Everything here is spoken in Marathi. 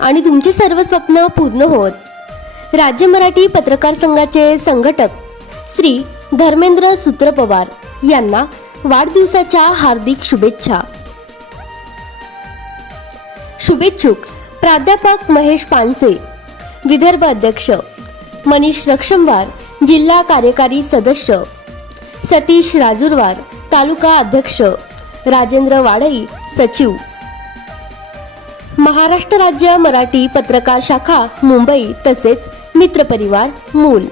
आणि तुमचे सर्व स्वप्न पूर्ण होत. राज्य मराठी पत्रकार संघाचे संघटक श्री धर्मेंद्र सूत्र पवार यांना वाढदिवसाच्या हार्दिक शुभेच्छा. शुभेच्छुक प्राध्यापक महेश पानसे विदर्भ अध्यक्ष मनीष रक्षमवार जिल्हा कार्यकारी सदस्य सतीश राजुरवार तालुका अध्यक्ष राजेंद्र वाडई सचिव महाराष्ट्र राज्य मराठी पत्रकार शाखा मुंबई तसेच मित्रपरिवार मूल.